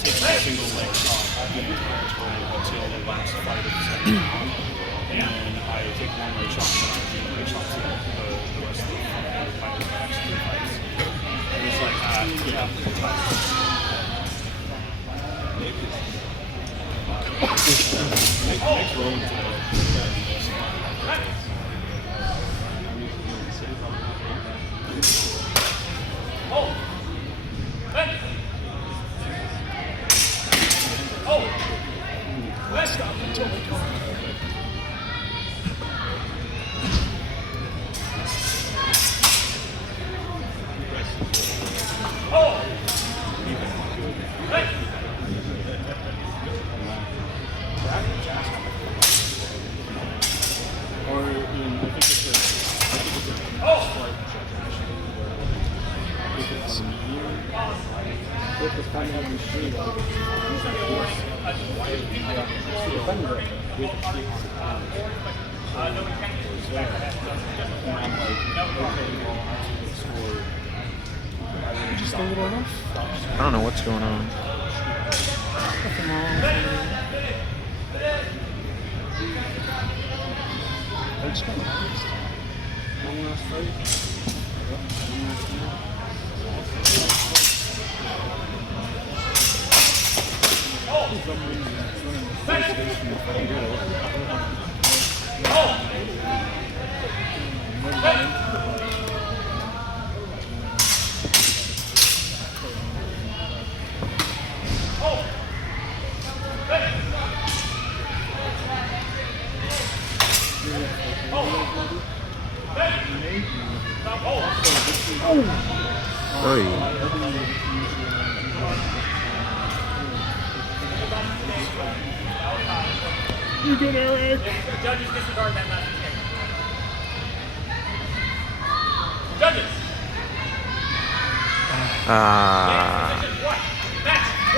taking a single leg shot the entire time until the last fight of the second round. And I take one leg shot and then I leg shots the rest of the fight of the next 3 fights. And it's like, yeah, Nick's rolling today. Just a little enough? I don't know what's going on. Nothing wrong. I just got one last fight. You good, Erik? Judges disregard that last mistake. Judges!